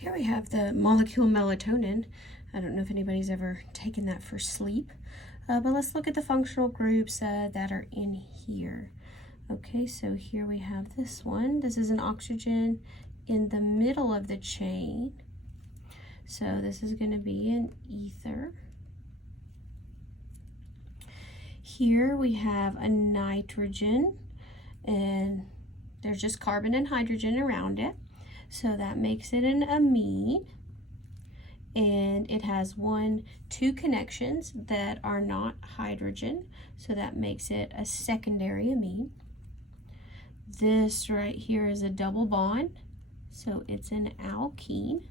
Here we have the molecule melatonin. I don't know if anybody's ever taken that for sleep, but let's look at the functional groups that are in here. Okay, so here we have this one. This is an oxygen in the middle of the chain. So this is going to be an ether. Here we have a nitrogen, and there's just carbon and hydrogen around it. So that makes it an amine, and it has 2 connections that are not hydrogen, so that makes it a secondary amine. This right here is a double bond, so it's an alkene.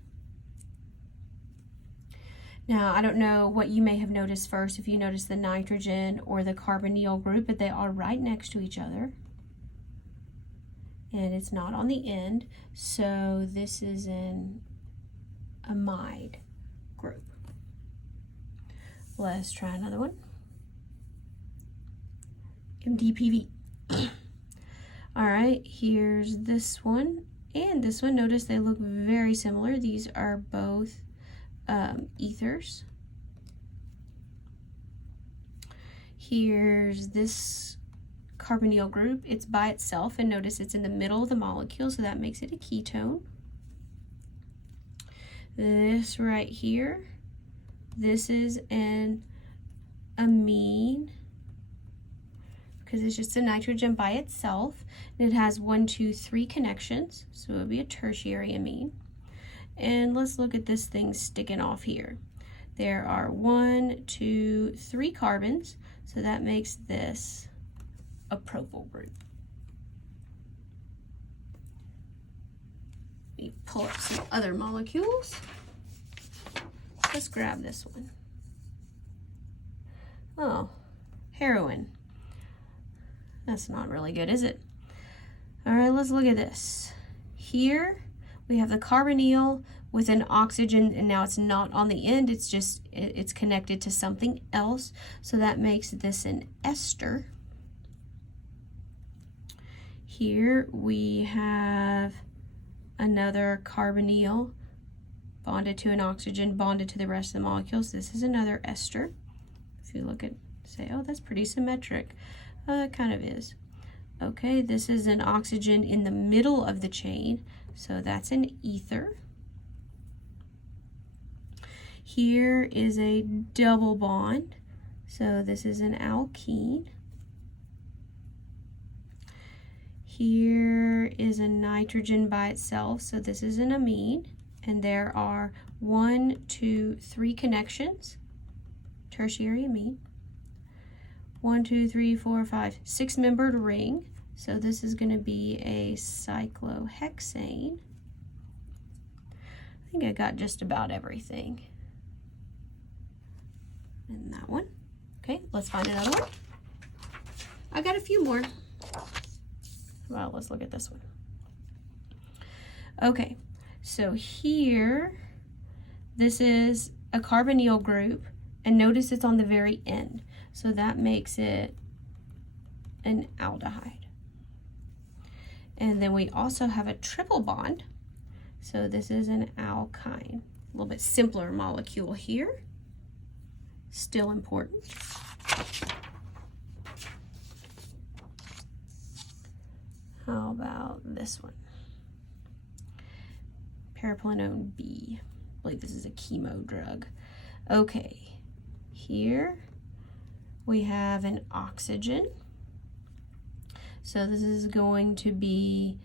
Now, I don't know what you may have noticed first, if you notice the nitrogen or the carbonyl group, but they are right next to each other. And it's not on the end, so this is an amide group. Let's try another one. MDPV. All right, here's this one and this one. Notice they look very similar. These are both ethers. Here's this carbonyl group. It's by itself, and notice it's in the middle of the molecule, so that makes it a ketone. This right here, this is an amine because it's just a nitrogen by itself, and it has 1, 2, 3 connections, so it would be a tertiary amine. And let's look at this thing sticking off here. There are 1, 2, 3 carbons, so that makes this a propyl group. Let me pull up some other molecules. Let's grab this one. Oh, heroin. That's not really good, is it? All right, let's look at this. Here we have the carbonyl with an oxygen, and now it's not on the end, it's connected to something else, so that makes this an ester. Here we have another carbonyl bonded to an oxygen, bonded to the rest of the molecules. This is another ester. If you look at, say, oh, that's pretty symmetric. It kind of is. Okay, this is an oxygen in the middle of the chain, so that's an ether. Here is a double bond, so this is an alkene. Here is a nitrogen by itself, so this is an amine, and there are 1, 2, 3 connections, tertiary amine. 1, 2, 3, 4, 5, 6-membered ring, so this is going to be a cyclohexane. I think I got just about everything in that one. Okay, let's find another one. I got a few more. Well, let's look at this one. Okay, so here, this is a carbonyl group, and notice it's on the very end, so that makes it an aldehyde. And then we also have a triple bond, so this is an alkyne. A little bit simpler molecule here, still important. How about this one? Paraplaninone B. I believe this is a chemo drug. Okay, here we have an oxygen. So this is going to be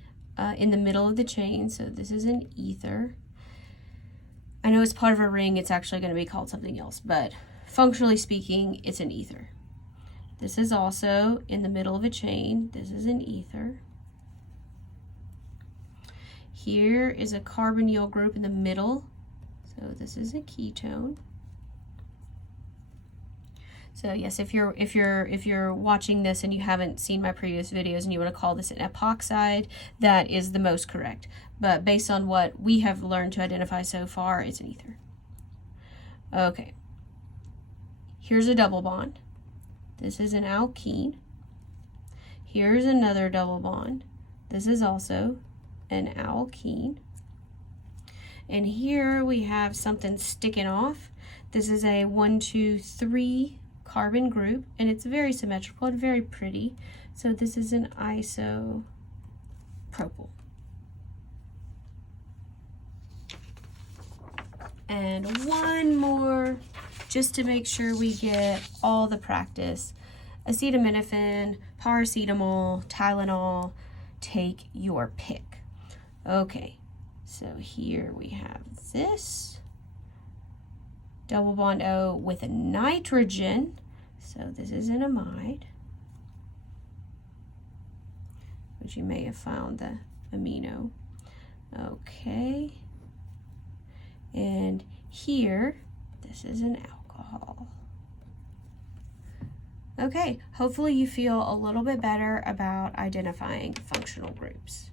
in the middle of the chain, so this is an ether. I know it's part of a ring, it's actually going to be called something else, but functionally speaking, it's an ether. This is also in the middle of a chain. This is an ether. Here is a carbonyl group in the middle, so this is a ketone. So yes, if you're watching this and you haven't seen my previous videos and you want to call this an epoxide, that is the most correct. But based on what we have learned to identify so far, it's an ether. Okay. Here's a double bond. This is an alkene. Here's another double bond. This is also an alkene. And here we have something sticking off. This is a 1, 2, 3 carbon group, and it's very symmetrical and very pretty. So this is an isopropyl. And one more, just to make sure we get all the practice. Acetaminophen, paracetamol, Tylenol, take your pick. Okay, so here we have this double bond O with a nitrogen. So this is an amide, which you may have found the amino. Okay. And here, this is an alcohol. Okay, hopefully you feel a little bit better about identifying functional groups.